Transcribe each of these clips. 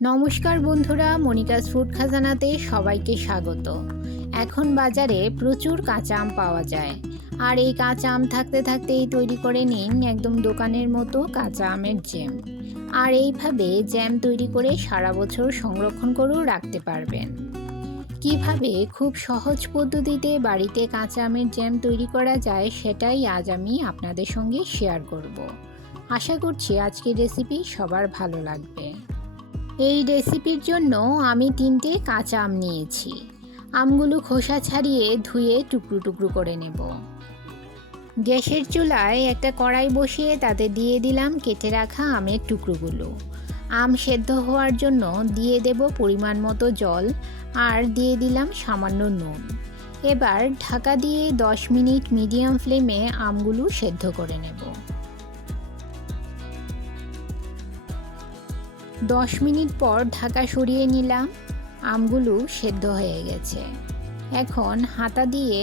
নমস্কার বন্ধুরা, Monica's food খাজানাতে সবাইকে স্বাগত। এখন বাজারে প্রচুর কাঁচা আম পাওয়া যায়, আর এই কাঁচা আম থাকতে থাকতেই তৈরি করে নিন একদম দোকানের মতো কাঁচা আমের জ্যাম। আর এইভাবে জ্যাম তৈরি করে সারা বছর সংরক্ষণ করেও রাখতে পারবেন। কিভাবে খুব সহজ পদ্ধতিতে বাড়িতে কাঁচা আমের জ্যাম তৈরি করা যায় সেটাই আজ আমি আপনাদের সঙ্গে শেয়ার করব। আশা করছি আজকের রেসিপি সবার ভালো লাগবে। এই রেসিপির জন্য আমি 3টে কাঁচা আম নিয়েছি। আমগুলো খোসা ছাড়িয়ে ধুয়ে টুকরো টুকরো করে নেব। গ্যাসের চুলায় একটা কড়াই বসিয়ে তাতে দিয়ে দিলাম কেটে রাখা আমের টুকরোগুলো। আম সেদ্ধ হওয়ার জন্য দিয়ে দেব পরিমাণ মতো জল, আর দিয়ে দিলাম সামান্য নুন। এবার ঢাকা দিয়ে 10 মিনিট মিডিয়াম ফ্লেমে আমগুলো সেদ্ধ করে নেব। 10 মিনিট পর ঢাকা সরিয়ে নিলাম। আমগুলো সেদ্ধ হয়ে গেছে। এখন হাতা দিয়ে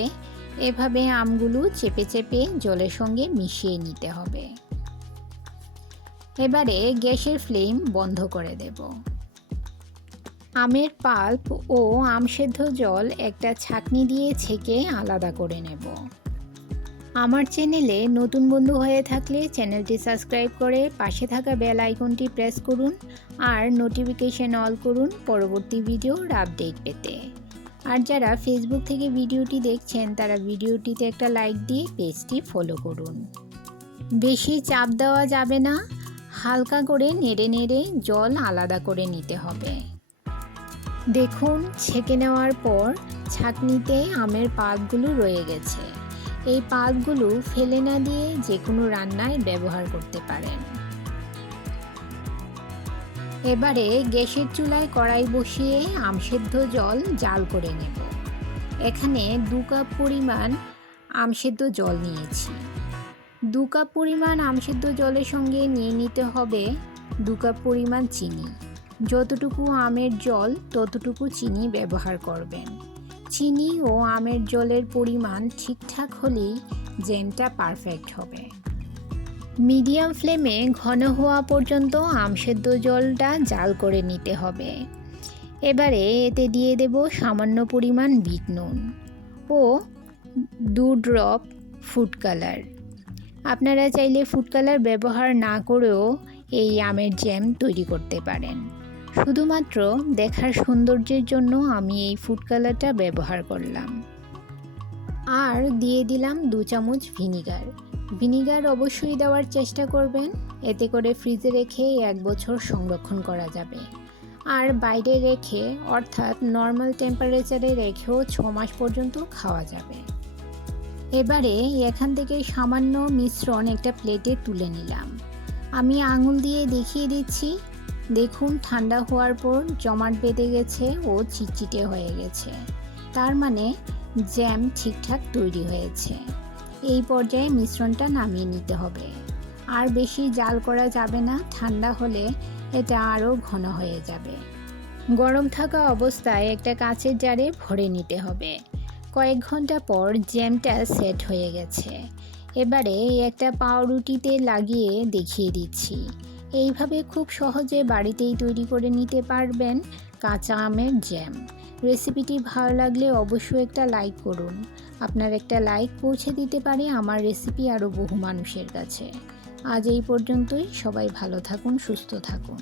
এভাবে আমগুলো চেপে চেপে জলের সঙ্গে মিশিয়ে নিতে হবে। এবারে গ্যাসের ফ্লেম বন্ধ করে দেব। আমের পাল্প ও আম সেদ্ধ জল একটা ছাঁকনি দিয়ে ছেঁকে আলাদা করে নেব। আমার চ্যানেলে নতুন বন্ধু হয়ে থাকলে চ্যানেলটি সাবস্ক্রাইব করে পাশে থাকা বেল আইকনটি প্রেস করুন, আর নোটিফিকেশন অল করুন পরবর্তী ভিডিওর আপডেট পেতে। আর যারা ফেসবুক থেকে ভিডিওটি দেখছেন তারা ভিডিওটিতে একটা লাইক দিয়ে পেজটি ফলো করুন। বেশি চাপ দেওয়া যাবে না, হালকা করে নেড়ে নেড়ে জল আলাদা করে নিতে হবে। দেখুন, ছেঁকে নেওয়ার পর ছাঁকনিতে আমের পাল্পগুলো রয়ে গেছে। এই পাল্পগুলো ফেলে না দিয়ে যে কোনো রান্নায় ব্যবহার করতে পারেন। এবারে গ্যাসের চুলায় কড়াই বসিয়ে আম সেদ্ধ জল জাল করে নেব। এখানে 2 কাপ পরিমাণ আম সেদ্ধ জল নিয়েছি। 2 কাপ পরিমাণ আম সেদ্ধ জলের সঙ্গে নিয়ে নিতে হবে 2 কাপ পরিমাণ চিনি। যতটুকু আমের জল ততটুকু চিনি ব্যবহার করবেন। চিনি ও আমের জলের পরিমাণ ঠিকঠাক হলেই জ্যামটা পারফেক্ট হবে। মিডিয়াম ফ্লেমে ঘন হওয়া পর্যন্ত আম সেদ্ধ জলটা জাল করে নিতে হবে। এবারে এতে দিয়ে দেব সামান্য পরিমাণ বিট নুন ও 2 ড্রপ ফুড কালার। আপনারা চাইলে ফুড কালার ব্যবহার না করেও এই আমের জ্যাম তৈরি করতে পারেন। শুধুমাত্র দেখার সৌন্দর্যের জন্য আমি এই ফুড কালারটা ব্যবহার করলাম। আর দিয়ে দিলাম 2 চামচ ভিনিগার। ভিনিগার অবশ্যই দেওয়ার চেষ্টা করবেন, এতে করে ফ্রিজে রেখে 1 বছর সংরক্ষণ করা যাবে। আর বাইরে রেখে অর্থাৎ নর্মাল টেম্পারেচারে রেখেও 6 মাস পর্যন্ত খাওয়া যাবে। এবারে এখান থেকে সামান্য মিশ্রণ একটা প্লেটে তুলে নিলাম। আমি আঙুল দিয়ে দেখিয়ে দিচ্ছি। দেখুন, ঠান্ডা হওয়ার পর জমাট বেঁধে গেছে ও চিটচিটে হয়ে গেছে, তার মানে জ্যাম ঠিকঠাক তৈরি হয়েছে। এই পর্যায়ে মিশ্রণটা নামিয়ে নিতে হবে। আর বেশি জাল করা যাবে না, ঠান্ডা হলে এটা আরও ঘন হয়ে যাবে। গরম থাকা অবস্থায় একটা কাচের জারে ভরে নিতে হবে। কয়েক ঘন্টা পর জ্যামটা সেট হয়ে গেছে। এবারে একটা পাউরুটিতে লাগিয়ে দেখিয়ে দিচ্ছি। এইভাবে খুব সহজে বাড়িতেই তৈরি করে নিতে পারবেন কাঁচা আমের জ্যাম। রেসিপিটি ভালো লাগলে অবশ্যই একটা লাইক করুন। আপনার একটা লাইক পৌঁছে দিতে পারে আমার রেসিপি আরও বহু মানুষের কাছে। আজ এই পর্যন্তই। সবাই ভালো থাকুন, সুস্থ থাকুন।